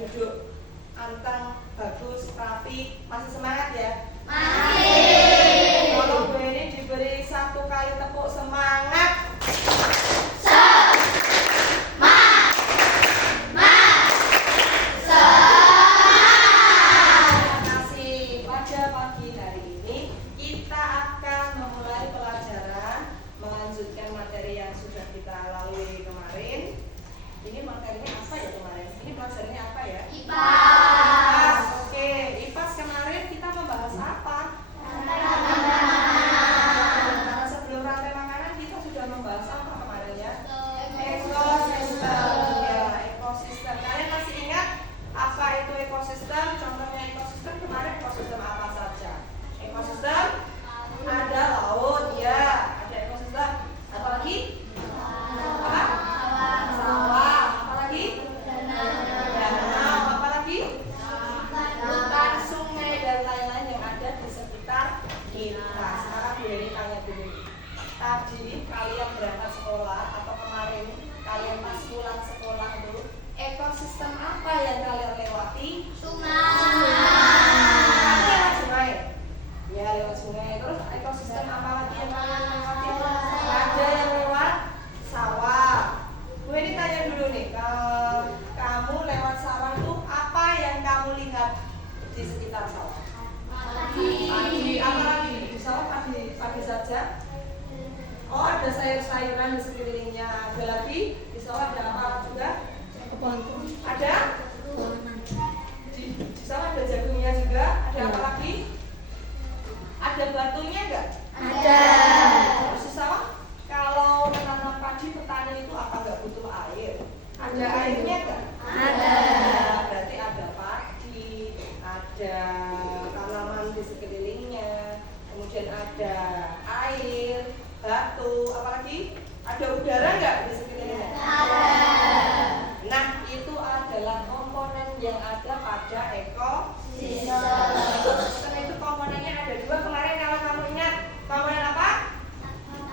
duduk anteng, bagus, rapi. Masih semangat ya? Masih. Kalau Bu Eni diberi 1 kali tepuk semangat. Ini materinya apa ya kemarin? Ini pelajarannya apa ya? IPAS. Oke, IPAS kemarin kita membahas apa? Karena sebelum rantai makanan kita sudah membahas apa kemarin ya? Ekosistem. Ya, ekosistem. Kalian masih ingat apa itu ekosistem? Contohnya ekosistem kemarin ekosistem apa saja? Ekosistem ada laut, ya. Ada ekosistem. Apa lagi? Apa? Sawah, apalagi? Danau, apalagi? Hutan, sungai, dan lain-lain yang ada di sekitar kita. Sekarang Bu Eni tanya dulu. Tadi kalian berangkat sekolah atau kemarin kalian pas pulang sekolah itu, ekosistem apa yang kalian lewati? Sungai. Lewat sungai. Ya, lewat sungai. Terus ekosistem apa lagi yang kalian lewati? Ada yang lewat sawah. Bu Eni tanya dulu nih, kamu lewat sawah tuh apa yang kamu lihat di sekitar sawah? Padi, apa lagi? Di sawah padi saja. Oh, ada sayur-sayuran di sekelilingnya. Ada lagi? Di sawah ada apa juga? Ada? Di sawah ada jagungnya juga. Ada apa lagi? Ada batunya enggak? Ada. Terus di sawah kalau menanam padi petani itu apa nggak butuh air? Ada airnya nggak? Ada. Berarti ada padi, ada tanaman di sekelilingnya, kemudian ada air, batu, apalagi ada udara nggak di sekelilingnya? Ada. Nah, itu adalah komponen yang ada pada ekosistem. Ekosistem itu komponennya ada 2 kemarin kalau kamu ingat. Komponen apa?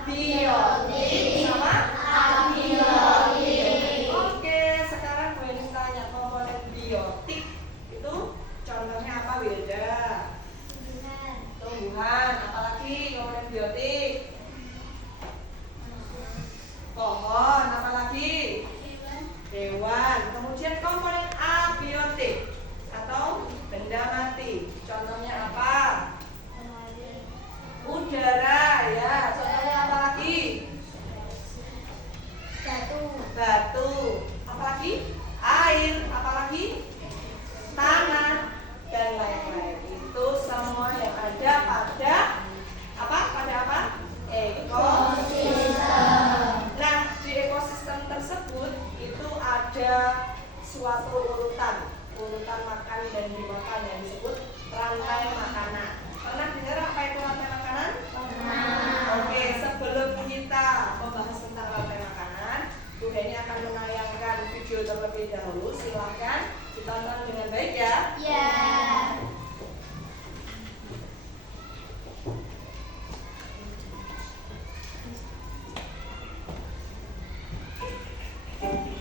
Biotik sama abiotik. Oke, sekarang Bu Eni tanya komponen biotik itu contohnya apa Wilda? Tumbuhan, apalagi komponen biotik? Pohon, apalagi? Hewan. Kemudian komponen abiotik atau benda mati. Contohnya apa? Udara, ya. Contohnya apa lagi? Batu. Apalagi? Air. Apalagi? Tanah dan lain-lain. Itu semua yang ada pada apa? Pada apa? Ekosistem. Nah, di ekosistem tersebut itu ada suatu urutan makan dan dimakan yang disebut rantai makanan. Pernah dengar apa itu rantai makanan? Oke, sebelum kita membahas tentang rantai makanan, Bu Eni akan menayangkan video terlebih dahulu. Silahkan ditonton dengan baik ya. Ya.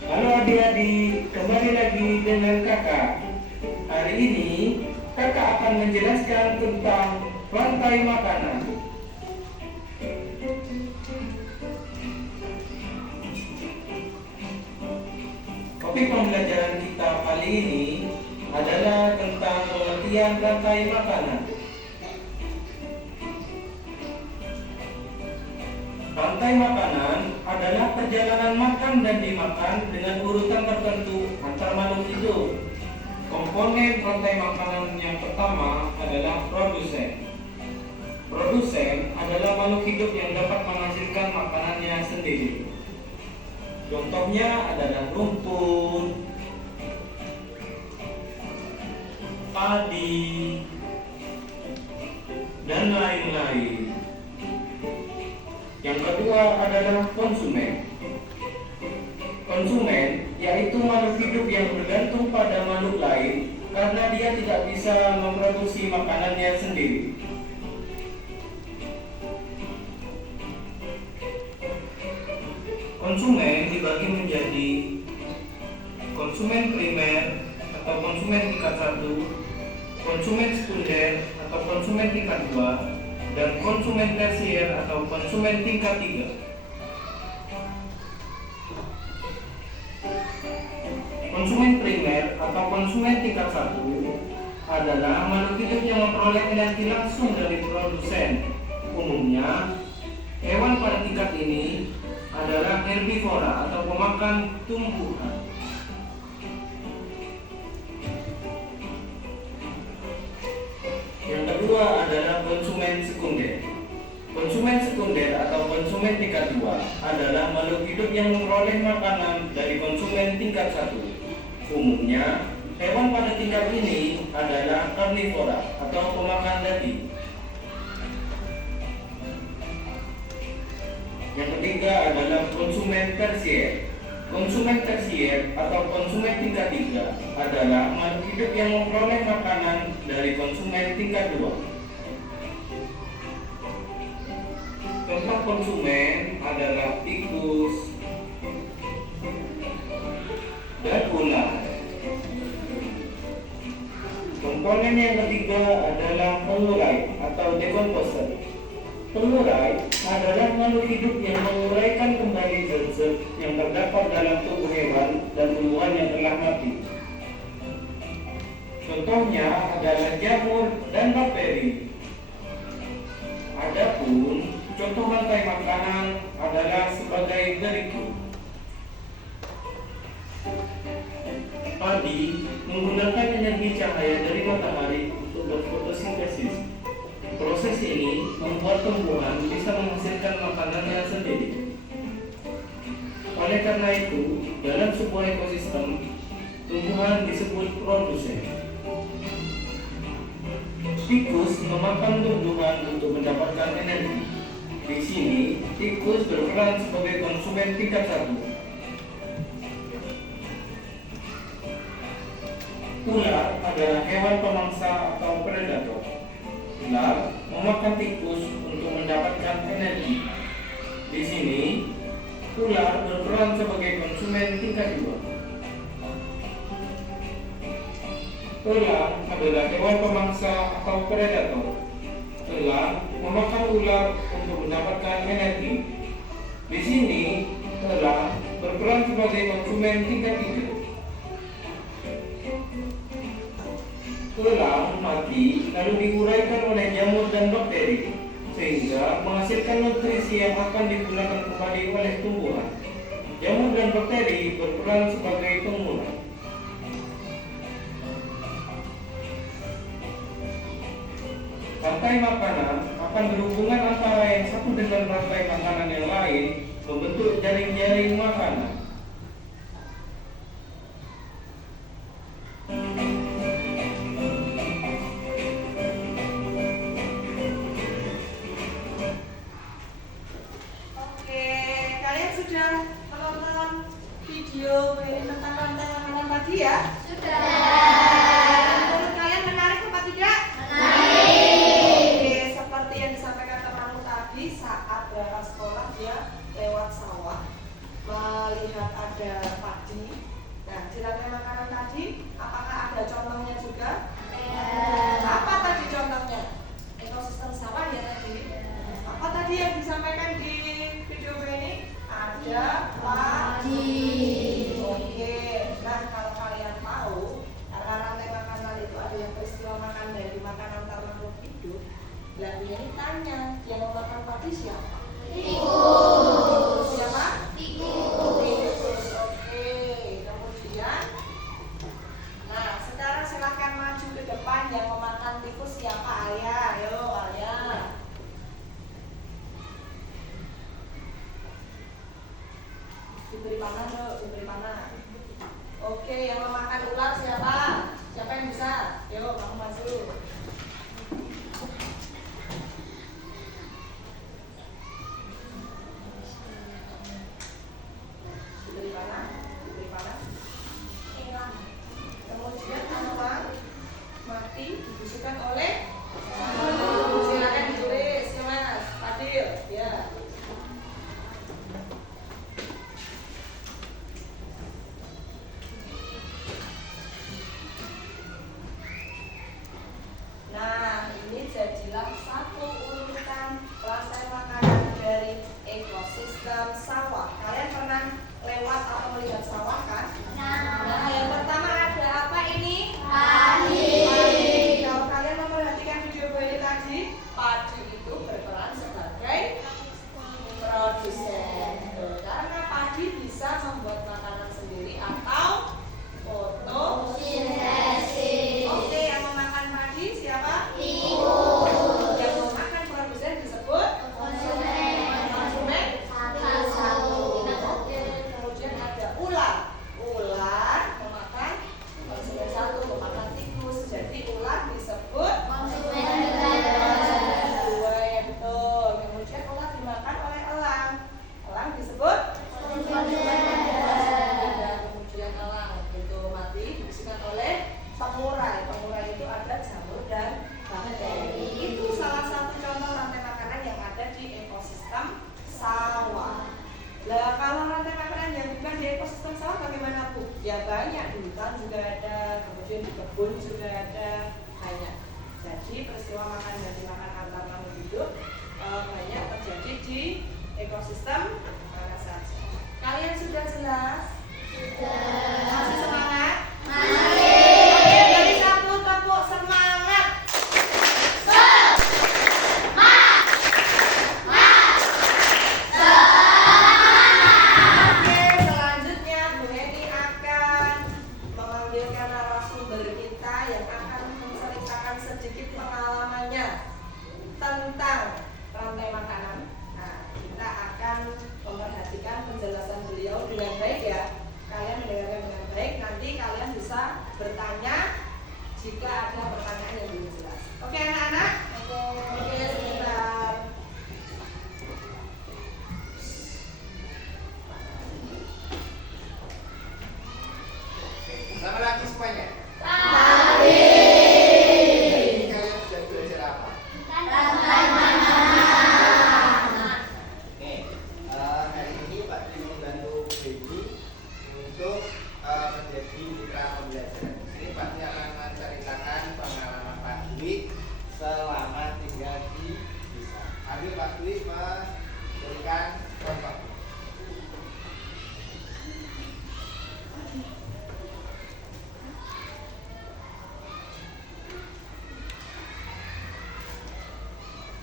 Halo adik-adik, kembali lagi dengan kakak. Hari ini kakak akan menjelaskan tentang rantai makanan. Topik pembelajaran kita kali ini adalah tentang pengertian rantai makanan. Rantai makanan adalah perjalanan makan dan dimakan dengan urutan tertentu antar makhluk hidup. Komponen rantai makanan yang pertama adalah produsen. Produsen adalah makhluk hidup yang dapat menghasilkan makanannya sendiri. Contohnya adalah rumput, padi, dan lain-lain. Yang kedua adalah konsumen. Konsumen yaitu makhluk hidup yang bergantung pada makhluk lain karena dia tidak bisa memproduksi makanannya sendiri. Konsumen dibagi menjadi konsumen primer atau konsumen tingkat 1, konsumen sekunder atau konsumen tingkat 2, dan konsumen tersier atau konsumen tingkat 3. Konsumen primer atau konsumen tingkat 1 adalah makhluk hidup yang memperoleh energi langsung dari produsen. Umumnya, hewan pada tingkat ini adalah herbivora atau pemakan tumbuhan. Yang kedua adalah konsumen sekunder. Konsumen sekunder atau konsumen tingkat 2 adalah makhluk hidup yang memperoleh makanan dari konsumen tingkat 1. Umumnya, hewan pada tingkat ini adalah karnivora atau pemakan daging. Yang ketiga adalah konsumen tersier. Konsumen tersier atau konsumen tingkat 3 adalah makhluk hidup yang memperoleh makanan dari konsumen tingkat 2. Contoh konsumen adalah tikus dan ular. Komponen yang ketiga adalah pengurai atau decomposer. Pengurai adalah makhluk hidup yang menguraikan kembali zat-zat yang terdapat dalam tubuh hewan dan tumbuhan yang telah mati. Contohnya adalah jamur dan bakteri. Adapun contoh rantai makanan adalah sebagai berikut. Padi menggunakan energi cahaya dari matahari untuk berfotosintesis. Proses ini membuat tumbuhan bisa menghasilkan makanannya sendiri. Oleh karena itu, dalam sebuah ekosistem, tumbuhan disebut produsen. Tikus memakan tumbuhan untuk mendapatkan energi. Di sini, tikus berperan sebagai konsumen tingkat 1. Ular adalah hewan pemangsa atau predator. Ular memakan tikus untuk mendapatkan energi. Di sini, ular berperan sebagai konsumen tingkat 2. Ular adalah hewan pemangsa atau predator. Ular memakan ular untuk mendapatkan energi. Di sini, ular berperan sebagai konsumen tingkat 3. Ular mati lalu diuraikan oleh jamur dan bakteri sehingga menghasilkan nutrisi yang akan digunakan kembali oleh tumbuhan. Jamur dan bakteri berperan sebagai pengurai. Rantai makanan akan berhubungan antara yang satu dengan rantai makanan yang lain membentuk jaring-jaring makanan. Sudah menonton video tentang rantai makanan tadi ya? Sudah. Menurut kalian menarik apa tidak? Menarik. Oke, seperti yang disampaikan temanmu tadi, saat berangkat sekolah dia lewat sawah melihat ada padi. Nah, di rantai makanan tadi apakah ada contohnya juga? Apa tadi contohnya? Ekosistem sawah ya tadi. Apa tadi yang disampaikan di video ini? Ada padi. Oke, nah kalau kalian tahu karena rantai makanan itu ada yang peristiwa makan dan dimakan antar makhluk hidup, lalu ini tanya yang memakan padi siapa? Tikus. Siapa? Tikus. Oke, kemudian nah sekarang silahkan maju ke depan. Yang memakan tikus siapa? Ayah, ayo ayah. Diberi panah dong, diberi panah. Oke, yang memakan ular siapa? Siapa yang bisa? Yuk, kamu masuk. Diberi panah, diberi panah. Kemudian tanaman mati dibisukan oleh silakan ditulis ya Mas Fadil ya. banyak, di hutan juga ada, kemudian di kebun juga ada, banyak. Jadi peristiwa makan dan dimakan antar makhluk hidup banyak terjadi di ekosistem mana saja. Kalian sudah jelas? Sudah. Masih semangat? Masih. Oke, beri satu tepuk semangat. Oke, selanjutnya Bu Heni akan memanggilkan narasumber kita yang akan menceritakan sedikit pengalamannya tentang rantai makanan. Nah, kita akan memperhatikan penjelasan beliau dengan baik ya. Kalian mendengarkan dengan baik, nanti kalian bisa bertanya jika ada pertanyaan yang belum jelas. Oke anak-anak? Oke, sebentar. Selamat pagi semuanya. Pagi. Hari ini kalian sudah belajar apa? Oke, hari ini Pak Dwi membantu Baby untuk menjadi mitra pembelajaran. Di sini Pak Dwi akan menceritakan pengalaman Pak Dwi selama tinggal di desa. Mari Pak Dwi memberikan contoh.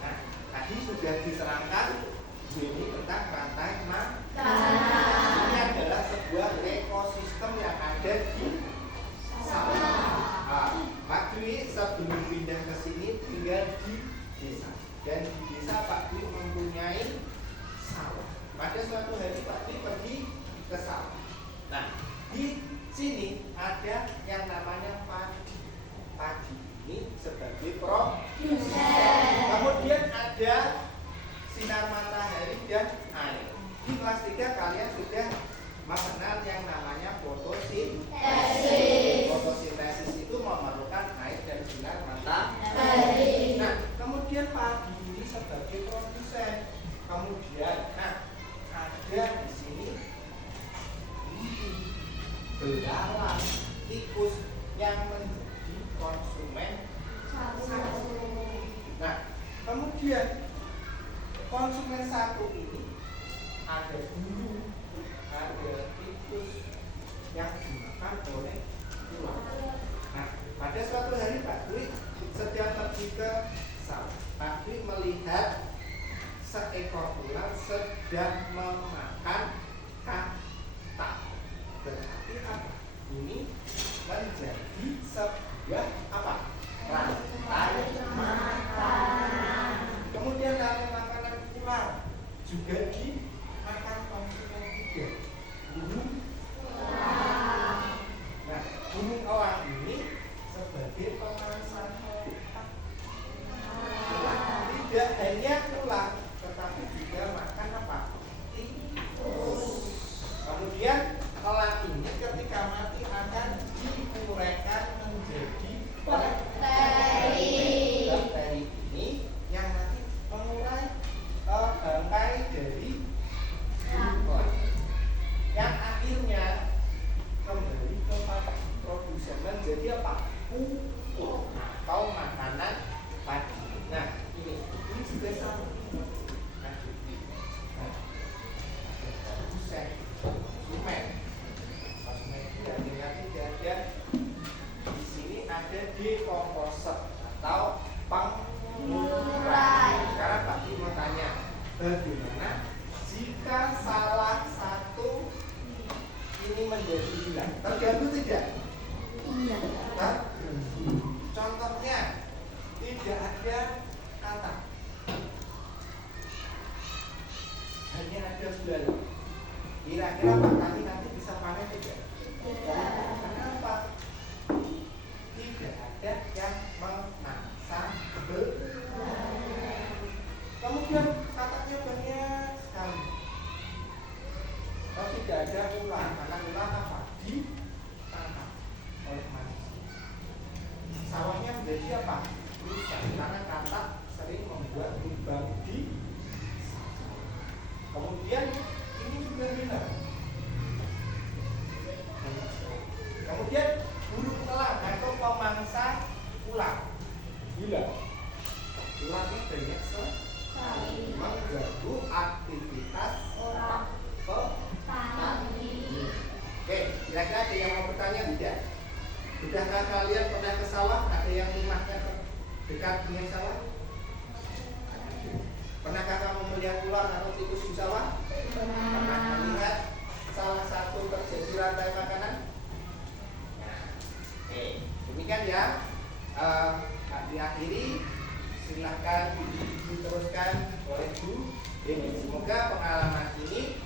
Nah, tadi sudah diterangkan ini tentang rantai makanan. Ini adalah sebuah ekosistem yang ada di sawah. Pak Dwi sebelum pindah ke sini tinggal di desa, dan di desa Pak Dwi mempunyai sawah. Pada suatu hari Pak Dwi pergi ke sawah. Nah, di sini ada yang namanya padi. Padi ini sebagai kemudian ada sinar matahari dan air. Di kelas 3 kalian sudah mengenal yang namanya fotosintesis. Fotosintesis itu memerlukan air dan sinar matahari. Nah, kemudian padi ini sebagai produsen. Kemudian, ada di sini belalang, tikus yang menjadi konsumen. Nah, kemudian konsumen satu ini ada burung, ada tikus yang dimakan oleh ular. Nah, pada suatu hari Pak Dwi sedang pergi ke sawah. Pak Dwi melihat seekor ular sedang memakan katak. Berarti apa? Ini menjadi sebuah apa? Rantai makanan. Kemudian rantai makanan ular juga dimakan konsumen juga. Burung elang. Nah, burung elang ini sebagai pemangsang otak. Tidak hanya ular, tetapi juga makan apa? Tikus. Kemudian elang ini ketika mati akan diuraikan menjadi bakteri. Bakteri ini yang nanti mengurai bangkai dari ular, yang akhirnya kembali ke produsen menjadi apa? Pupuk atau makanan padi. Nah, ini juga sama. Nah, produsen, konsumen. Konsumen itu yang tidak di sini ada decomposer atau pengurai. Sekarang Pak Dwi mau tanya, bagaimana jika salah satu ini menjadi hilang? Terganggu tidak? Iya. Contohnya tidak ada kata, hanya ada belalang. Kira-kira Pak kami nanti bisa panen tidak? Kenapa? Tidak ada yang memasak belalang. Kemudian kataknya banyak sekali. Kalau tidak ada ular, karena ular apa? Ditangkap oleh manusia. Sawahnya menjadi apa? Rusak, karena katak sering membuat lubang di sawah. Kemudian ini juga hilang. Sudahkah kalian pernah ke sawah? Ada yang rumahnya dekat dengan sawah? Pernahkah kamu melihat ular atau tikus di sawah? Pernah melihat salah satu terjadi rantai makanan? Nah, oke, demikian ya. Diakhiri, silahkan diteruskan oleh Bu Deni. Semoga pengalaman ini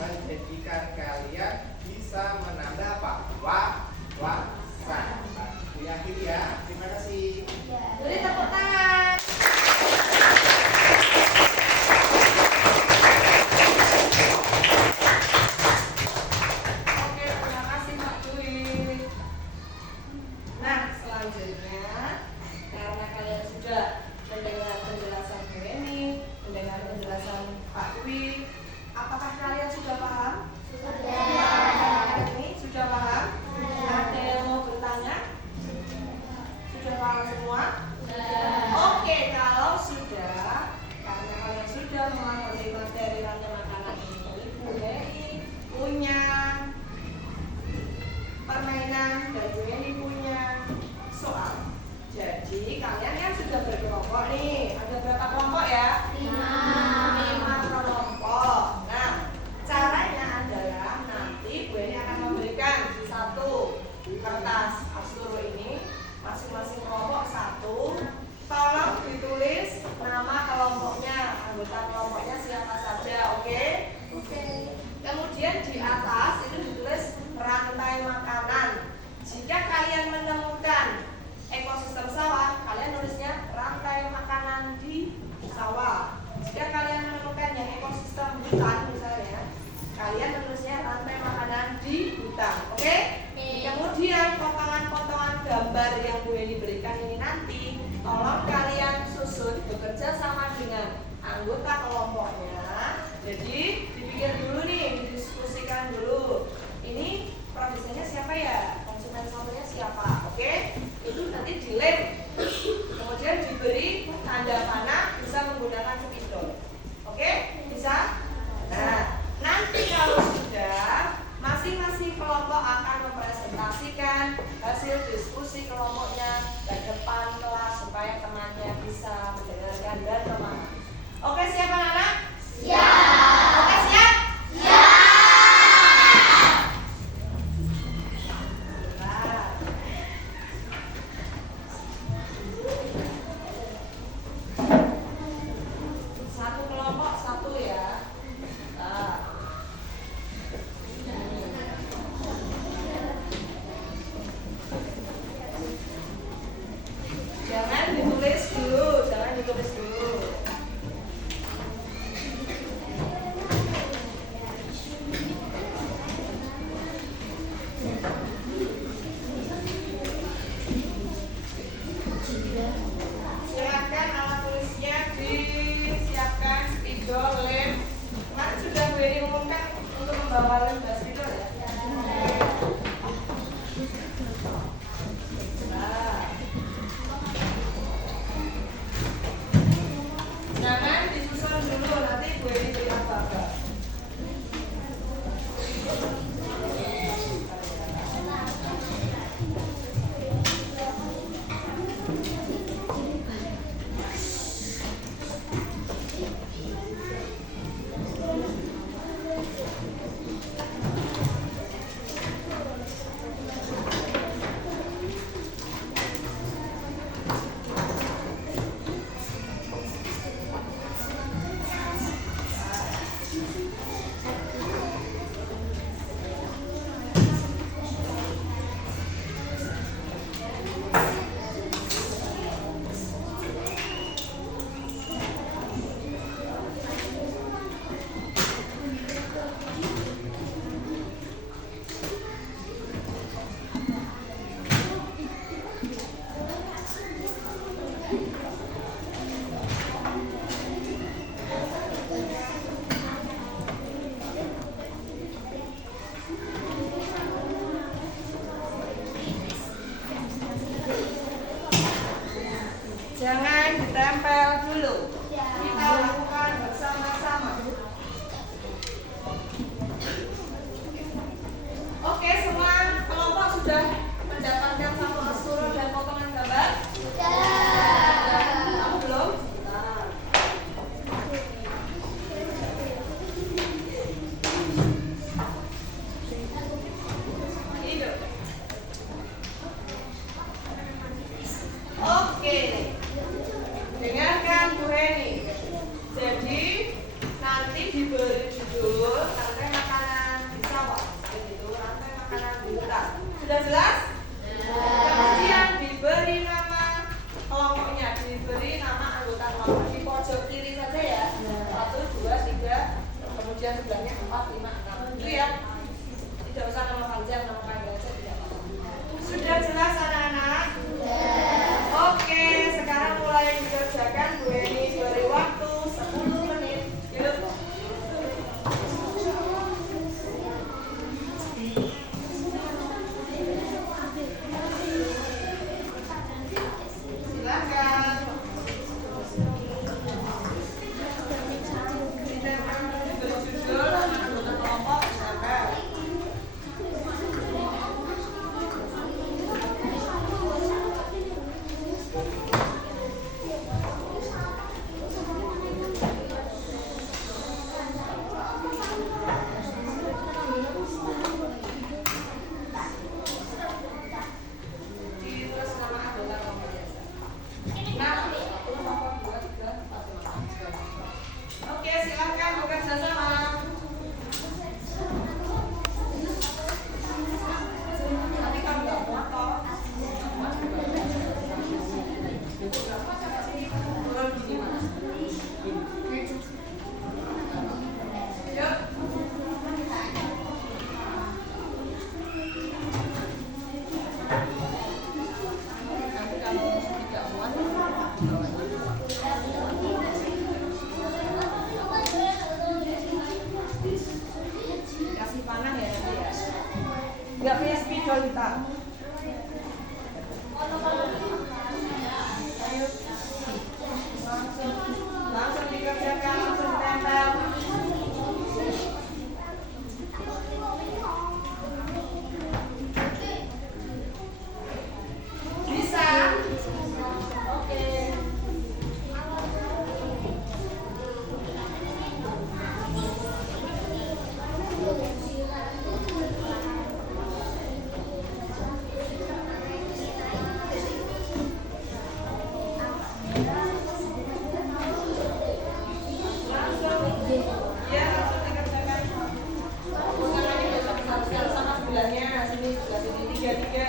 menjadikan kalian bisa menambah apa? Wawasan. Diakhiri ya. Terima kasih. Beri tepuk tangan. Oke, terima kasih Mbak Dwi. Nah, selanjutnya karena kalian sudah mendengar penjelasan Bu Eni, mendengar penjelasan Pak Dwi, apakah kalian sudah paham? Ini sudah paham? Ada yang mau bertanya? Sudah paham semua? Oke, kalau sudah, karena kalian sudah memahami materi rantai makanan ini, Bu Eni punya permainan dan Bu Eni punya soal. Jadi kalian kan sudah berkelompok nih. Ada berapa kelompok ya? 5 kelompok. Nah, caranya adalah nanti Bu Eni akan memberikan satu kertas absuru ini, masing-masing kelompok satu. Tolong ditulis nama kelompoknya, anggota kelompoknya siapa saja, oke? Kemudian di atas itu ditulis rantai makanan. Jika kalian menemukan ekosistem sawah, kalian nulisnya rantai makanan di sawah. Jika kalian menemukan yang ekosistem hutan misalnya, kalian menulisnya rantai makanan di hutan, oke? Kemudian potongan-potongan gambar yang Bu Eni berikan ini nanti, tolong kalian susun bekerja sama dengan anggota kelompoknya. Jadi dipikir dulu nih, didiskusikan dulu. Ini produsennya siapa ya? Konsumen satunya siapa? Oke? Itu nanti dilem. Kemudian diberi tanda panah, bisa menggunakan spidol. Oke? Bisa? Nah, nanti kalau sudah, masing-masing kelompok akan mempresentasikan hasil diskusi kelompoknya ke depan kelas supaya temannya bisa mendengarkan dan memahami. Oke, siap anak-anak? Siap. Oke, siap? Siap. Satu kelompok satu ya. Nah. Jangan ditulis dulu, jangan ditulis dulu. Silakan alat tulisnya disiapkan, spidol, lem. Kemarin sudah Bu Eni umumkan untuk membawa lem dan spidol ya. Nah. Jangan disusun dulu, nanti Bu Eni beri apa-apa. Jangan ditempel dulu. Kita lakukan bersama-sama. Oke, semua kelompok sudah mendapatkan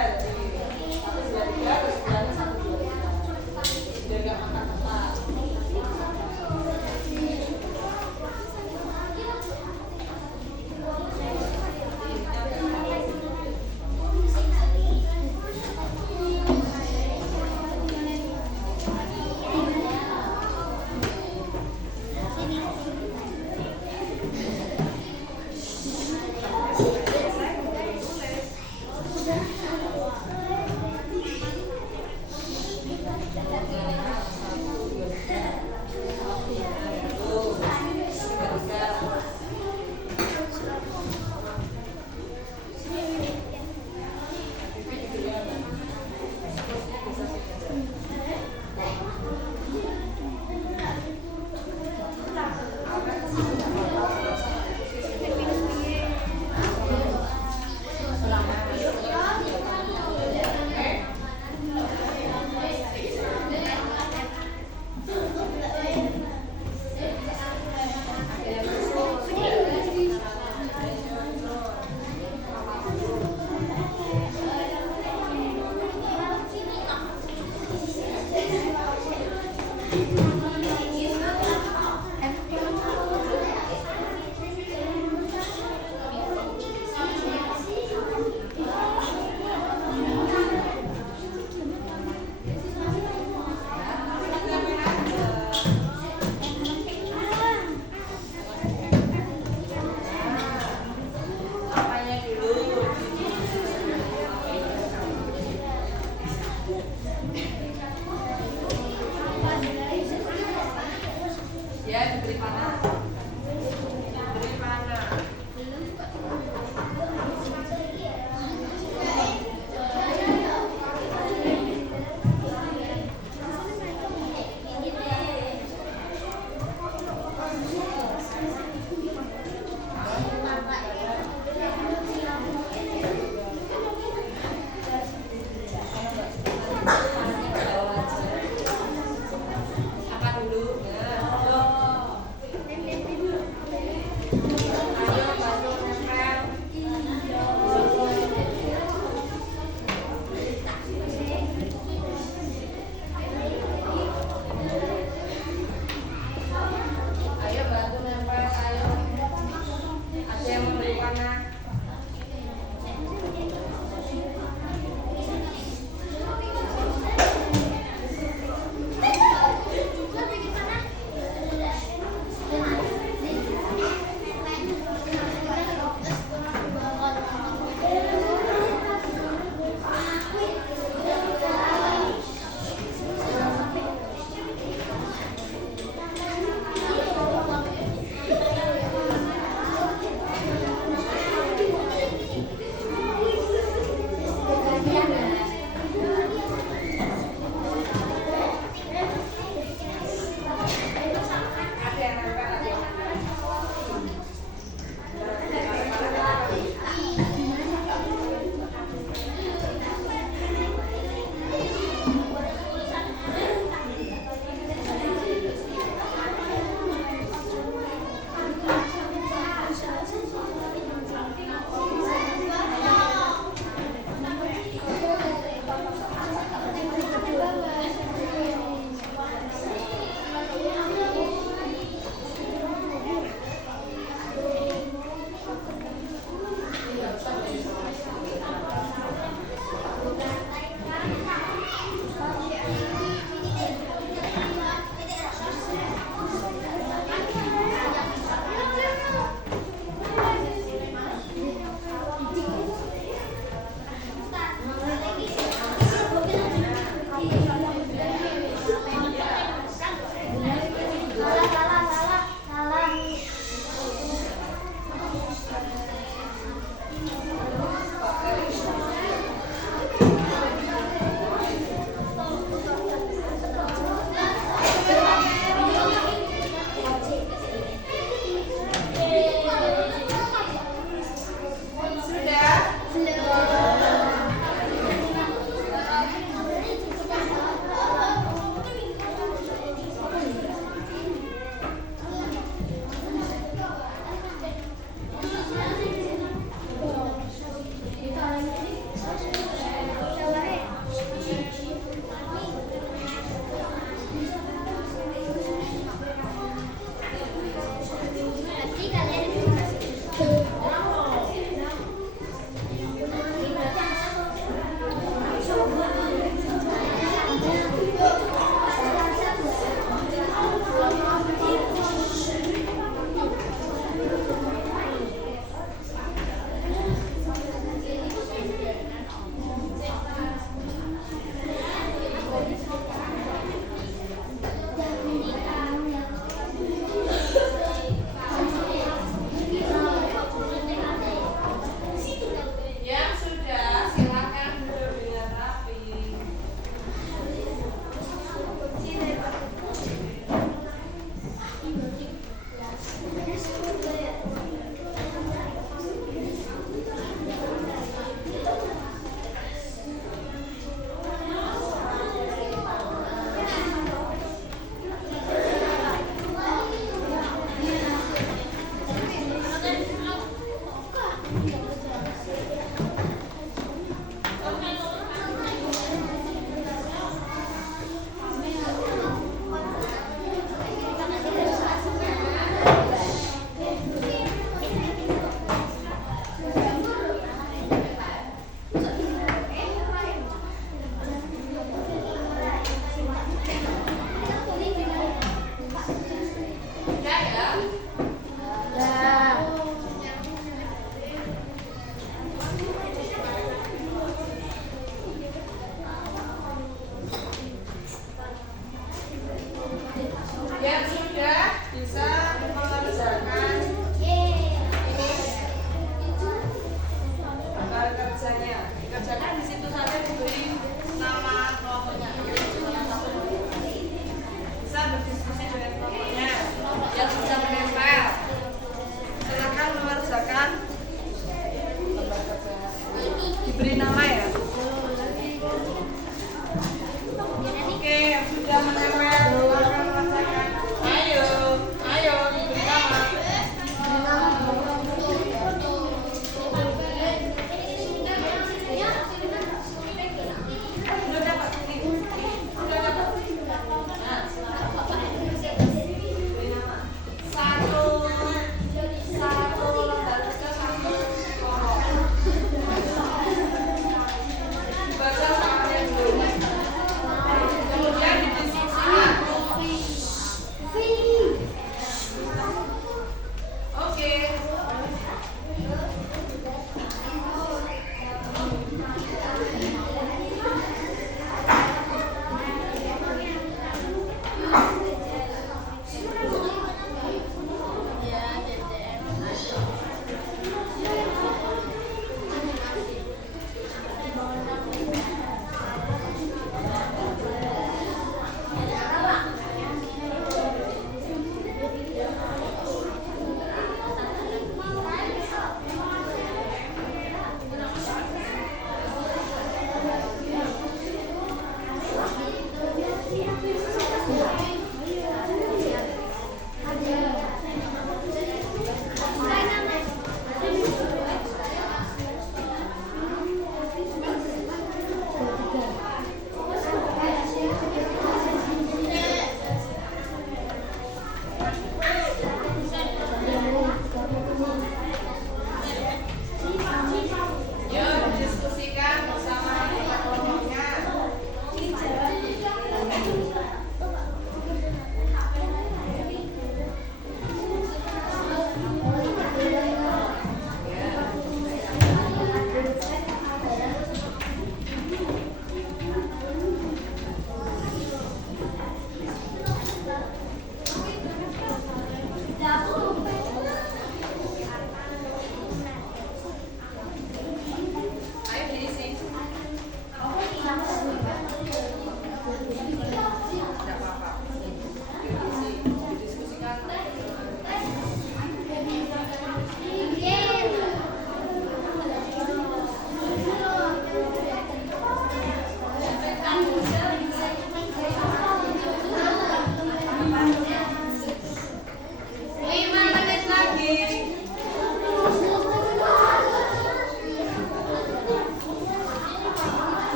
Jadi 1 2 3 terus bilangnya 1 2 3. Biar gak makan-makan. Saya belum tulis.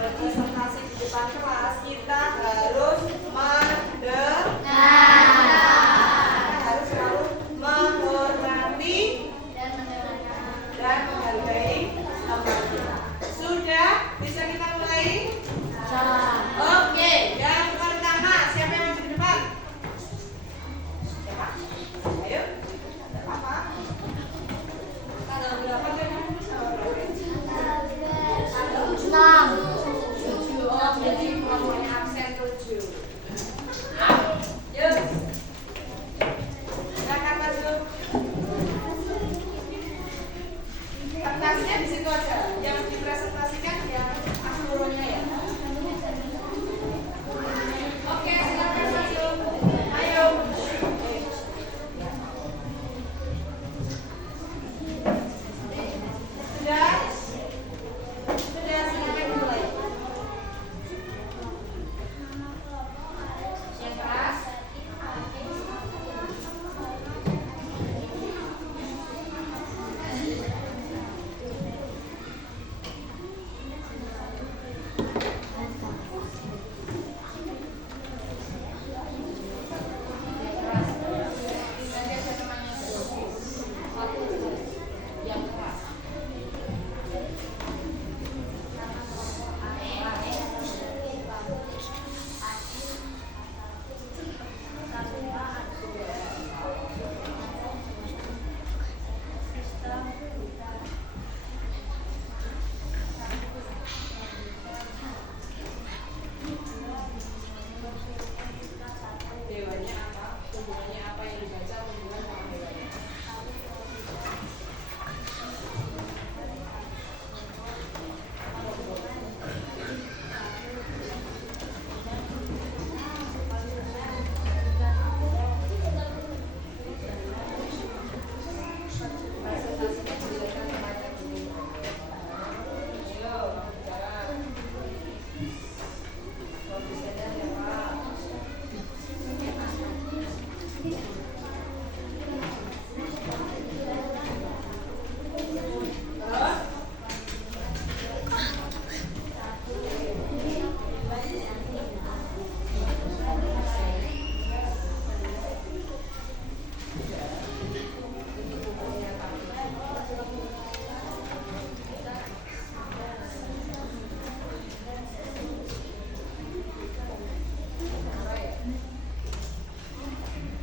berpresentasi di depan kelas, kita harus mendengar. Kita harus selalu menghormati dan menghargai teman kita. Sudah? Bisa kita mulai? Oke, yang pertama siapa yang maju di depan? Siapa? Ayo, tidak apa-apa. Tanggal berapa kan? Tanggal 7. Oh, jadi kelompoknya absen 7. Yuk. Silakan maju. Kertasnya di situ aja. Yang dipresentasikan yang seluruhnya ya. Oke, silakan maju. Ayo. Sudah? Sudah, silakan mulai. Yang keras. Nanti ada temannya satu yang keras. Dewannya apa? Hubungannya apa yang dibaca hubungan sama dewannya? Presentasinya dijelaskan kepada guru. Ayo, bicara. Produsennya siapa? Terus?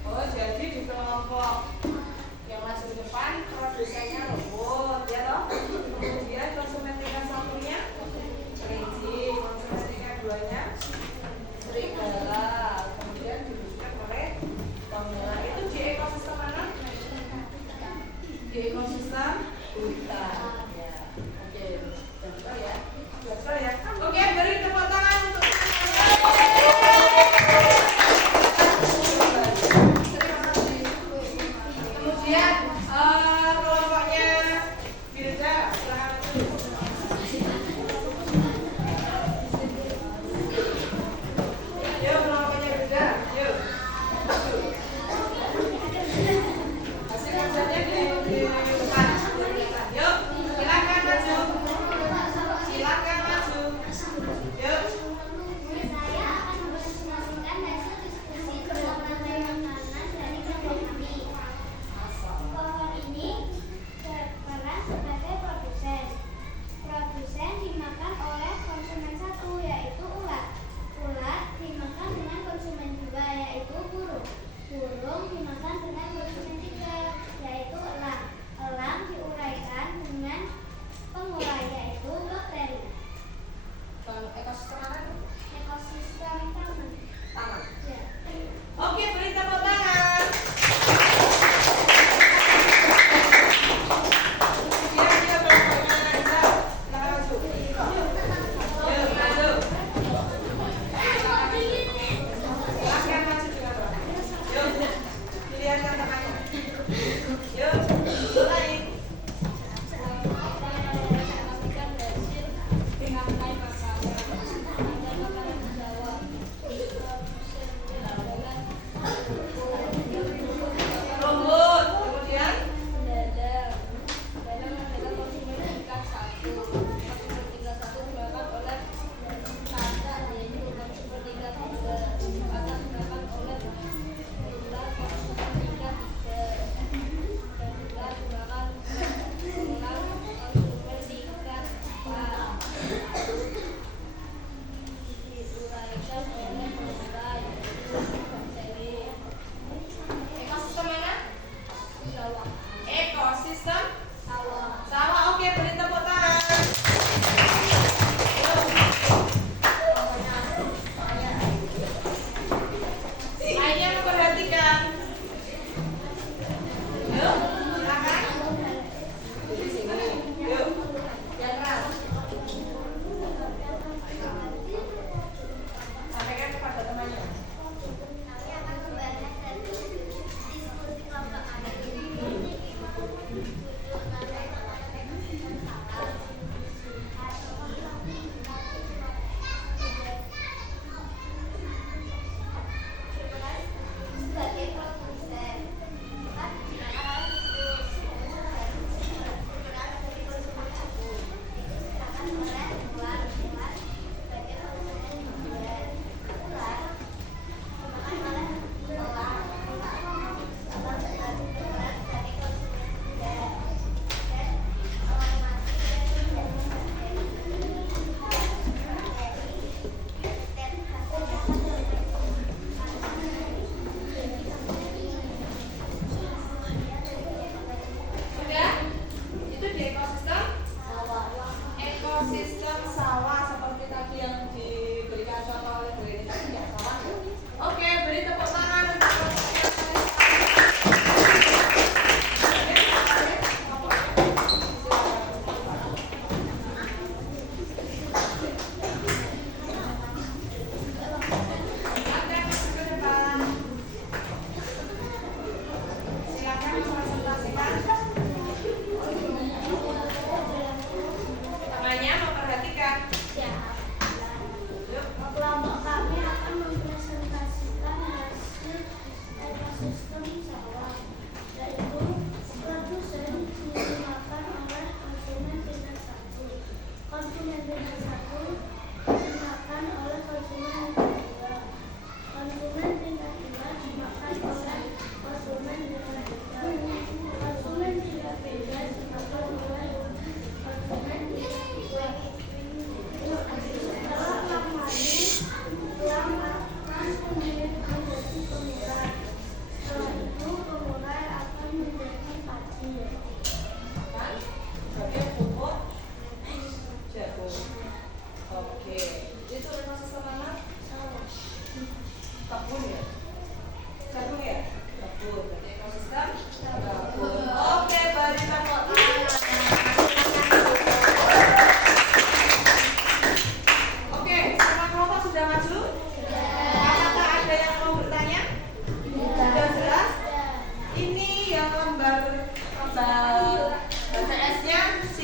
Oh, jadi di kelompok yang masuk depan produsennya robot, ya toh? Kemudian konsumen tingkat satunya kelinci, konsumen tingkat duanya serigala, kemudian diwujudkan oleh pemula. Itu di ekosistem mana? Di ekosistem hutan. Ya, oke, betul ya, betul ya. Oke, beri tepuk tangan untuk kemudian kelompoknya Firza, silakan maju. Yuk, kelompoknya Firza, yuk. Hasil kerjanya di depan. Yuk, silakan maju. Silakan maju. Yuk.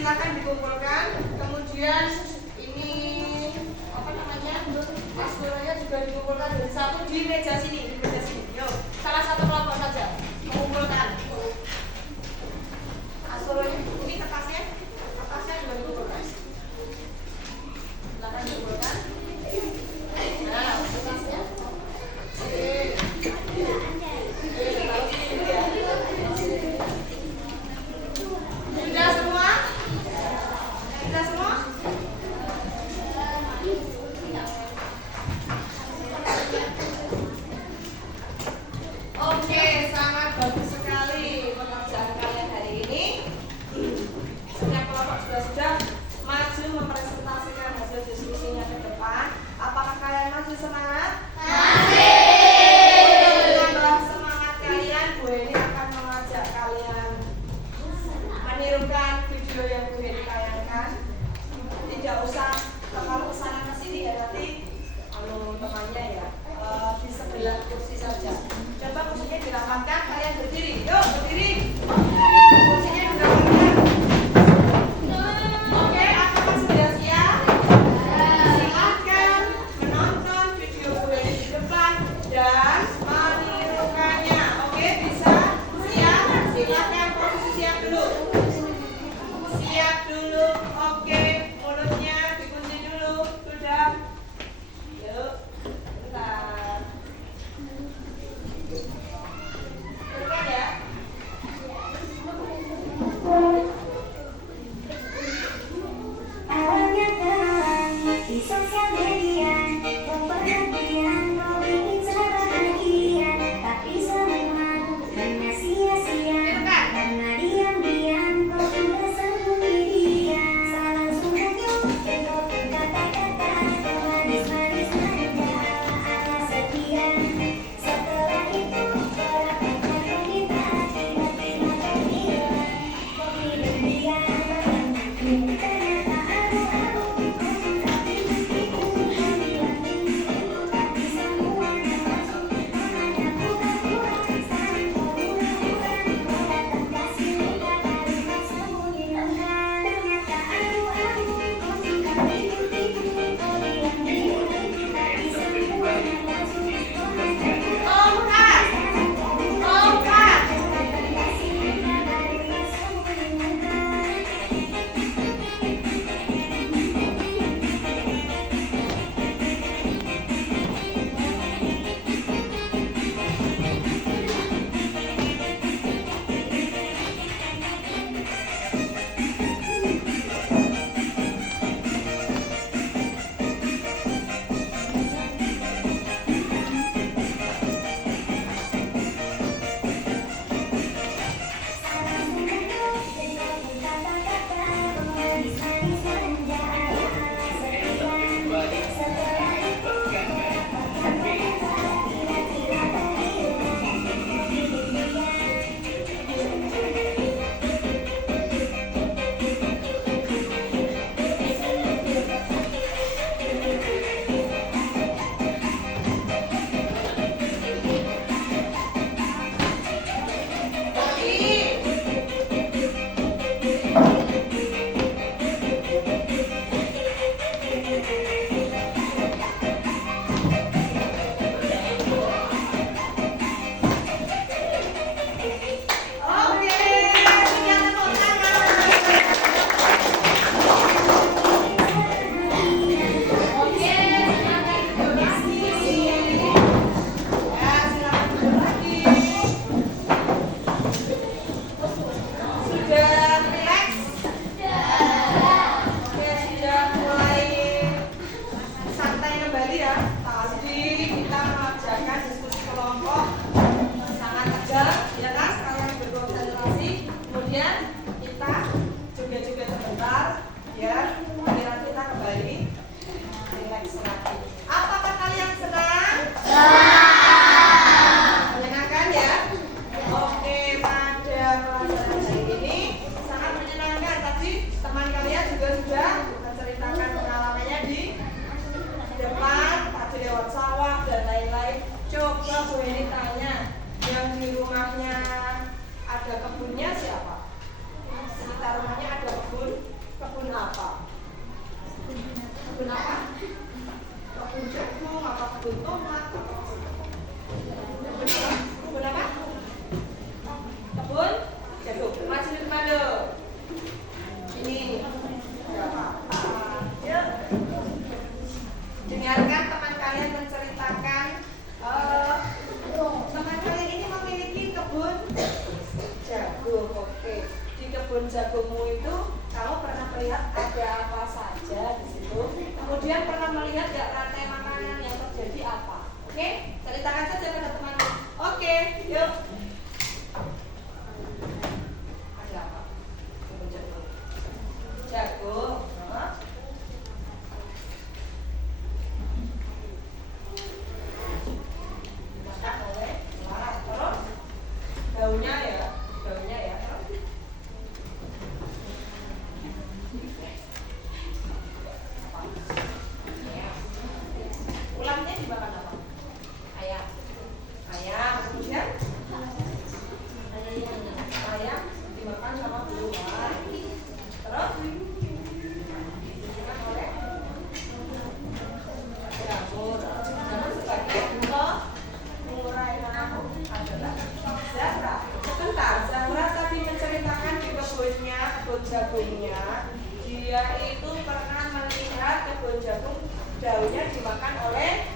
silakan dikumpulkan. Kemudian ini apa namanya? Paspornya juga dikumpulkan dari satu di meja sini, di meja sini. Yuk, salah satu kelompok saja mengumpulkan. Paspornya ini kertasnya juga dikumpulkan. Silakan dikumpulkan. Nah, kertasnya. Taruh sini ya. Sudah semua? Sudah semua? Oke, sangat bagus sekali. jagungmu itu kamu pernah melihat ada apa saja di situ. Kemudian pernah melihat nggak rantai makanan yang terjadi apa? Oke, ceritakan saja pada temanmu. Oke, yuk. Ada apa? Jagung. Jagung. Dimakan oleh ulat. Terus daunnya ya. Ulatnya dimakan apa? Ayam. Kemudian ayam dimakan sama burung. Terus dimakan oleh jamur. Jamur sebagai pengurai makanan adalah Zahra. Sebentar, Zahra tadi menceritakan di kebun jagungnya, dia itu pernah melihat kebun jagung daunnya dimakan oleh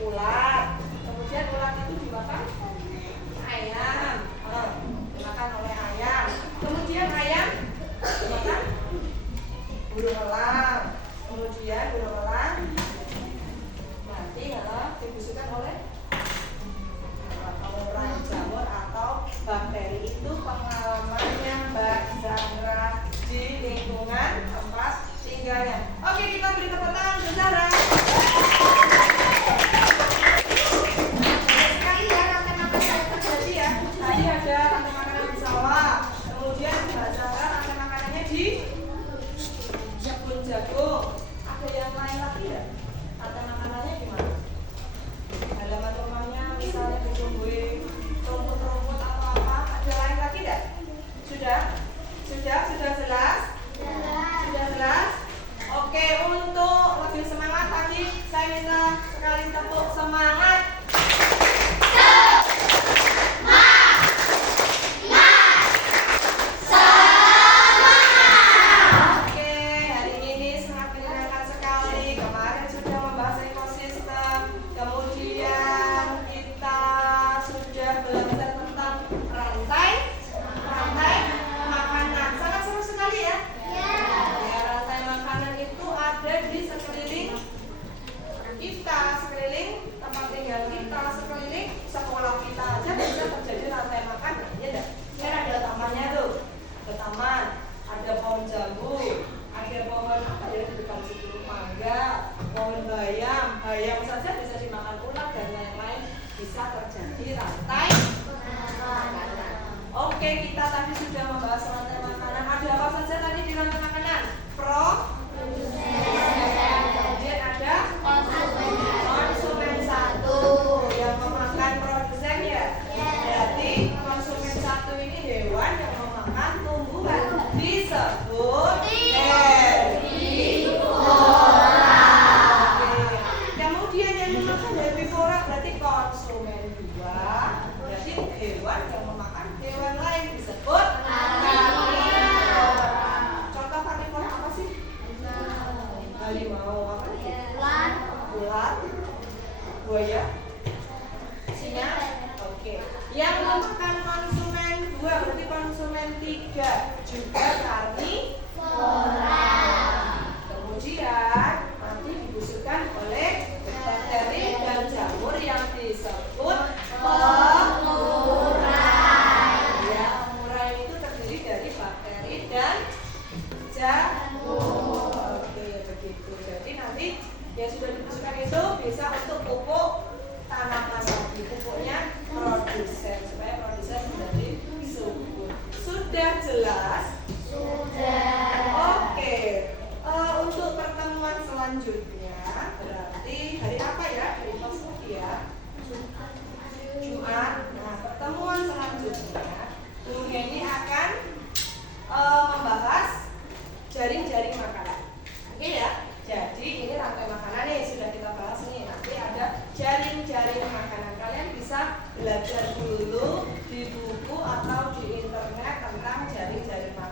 ulat. Kemudian ulat itu dimakan ayam. Dimakan oleh ayam. Kemudian ayam dimakan burung elang. Kemudian burung elang mati kalau dibusukkan oleh pengurai jamur atau bakteri. Itu pengalamannya Mbak Zahra di lingkungan tempat tinggalnya. Oke, kita beri tepuk tangan untuk Zahra. Sekali ya rantai makanan yang terjadi ya. Tadi ada rantai makanan di sawah. Kemudian Mbak Zahra rantai makanannya di kebun jagung. Ada yang lain lagi ya? Rantai makanannya gimana? Halaman rumahnya misalnya ditumbuhin rumput-rumput atau apa? Ada lain lagi tidak? Sudah jelas? Sudah jelas? Oke, untuk lebih semangat tadi saya minta sekali tepuk semangat. Oke, hari ini sangat menyenangkan sekali. Kemarin sudah membahas ekosistem, kemudian kita sudah belajar tentang rantai makanan. Sangat seru sekali ya. Ya, rantai makanan itu ada di sekeliling kita, sekeliling tempat tinggal kita, sekeliling sekolah kita aja bisa terjadi rantai makanan, ya enggak? Kan ada tamannya tuh, ada taman, ada pohon jambu, ada pohon apa ya di depan situ, mangga, pohon bayam saja bisa dimakan ulat dan lain-lain, bisa terjadi rantai makanan. Oke, kita tadi sudah membahas rantai makanan. Ada apa saja tadi di rantai makanan? Kemudian ada konsumen satu yang memakan produsen ya. Jadi konsumen satu ini hewan yang memakan tumbuhan disebut herbivora. Oke. Kemudian yang memakan herbivora berarti konsumen dua. Berarti hewan yang memakan hewan lain disebut karnivora. Contoh karnivora apa sih? Harimau apa? Ular, buaya, singa. Oke. Yang memakan konsumen dua berarti konsumen tiga juga karnivora. Kemudian nanti dibusukkan oleh bakteri dan jamur yang disebut pengurai. Ya, pengurai itu terdiri dari bakteri dan jamur. Oke, begitu. Jadi nanti yang sudah dibusukkan itu bisa untuk pupuk tanaman lagi, pupuknya produsen supaya produsen menjadi subur. Sudah jelas? Sudah. Oke. Untuk pertemuan selanjutnya berarti hari apa ya? Hari Minggu ya. Jumat. Nah, pertemuan selanjutnya Bu Heni akan membahas jaring-jaring makanan. Oke ya. Jadi ini rantai makanan nih sudah kita bahas nih. Nanti ada jaring-jaring makanan. Kalian bisa belajar dulu di buku atau di internet tentang jaring-jaring makanan.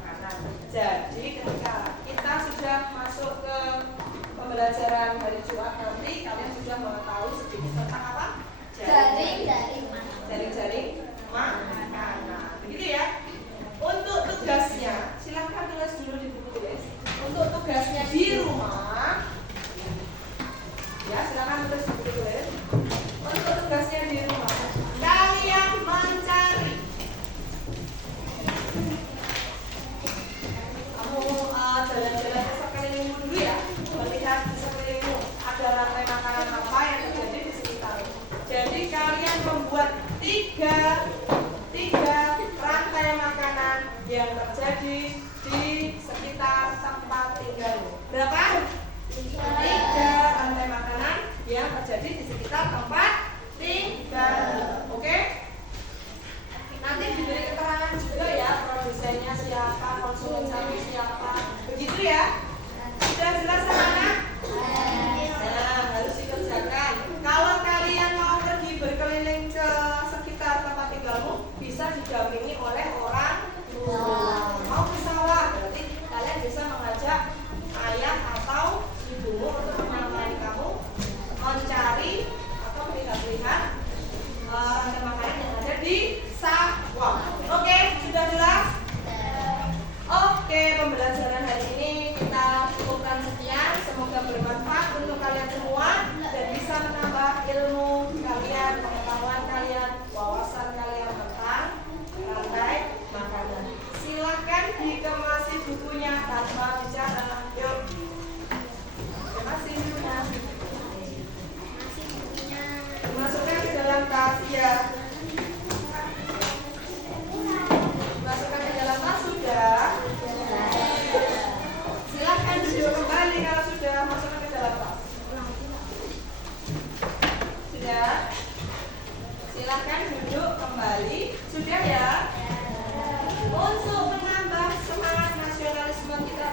di sekitar tempat tinggalmu. Berapa? 3 rantai makanan yang terjadi di sekitar tempat tinggal. Oke? Nanti diberi keterangan juga ya, produsennya siapa, konsumen satu siapa. Begitu ya? Sudah jelas anak-anak? Nah, harus dikerjakan. Kalau kalian mau pergi berkeliling ke sekitar tempat tinggalmu, bisa didampingi oleh orang tua. Mau ke sawah, berarti kalian bisa mengajak ayah atau ibumu untuk menemani kamu mencari atau melihat-lihat rantai makanan yang ada di sawah. Oke, sudah jelas? Oke, pembelajaran hari ini kita cukupkan sekian. Semoga bermanfaat untuk kalian semua dan bisa menambah ilmu kalian, pengetahuan kalian, wawasan kalian tentang rantai makanan. Silahkan dikemasi bukunya tanpa bicara. Yuk. Terima kasih. Masukkan ke dalam tas ya. Masukkan ke dalam tas sudah. Silahkan duduk kembali kalau sudah masukkan ke dalam tas. Sudah. Silahkan duduk kembali. Sudah ya. Untuk menambah semangat nasionalisme kita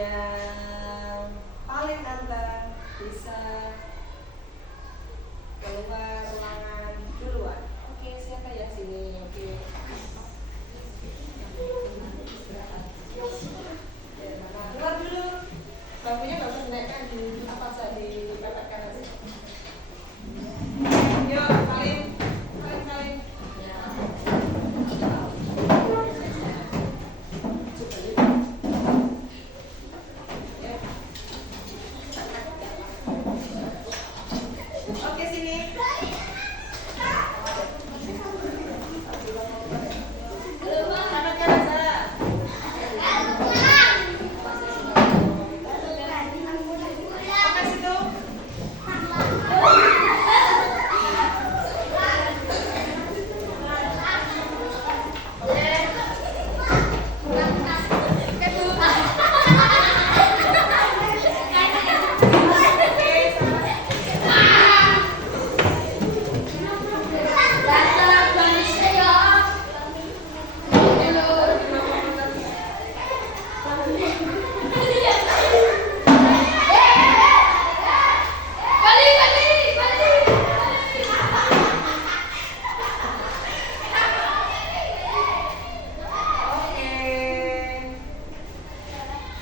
yang paling anteng bisa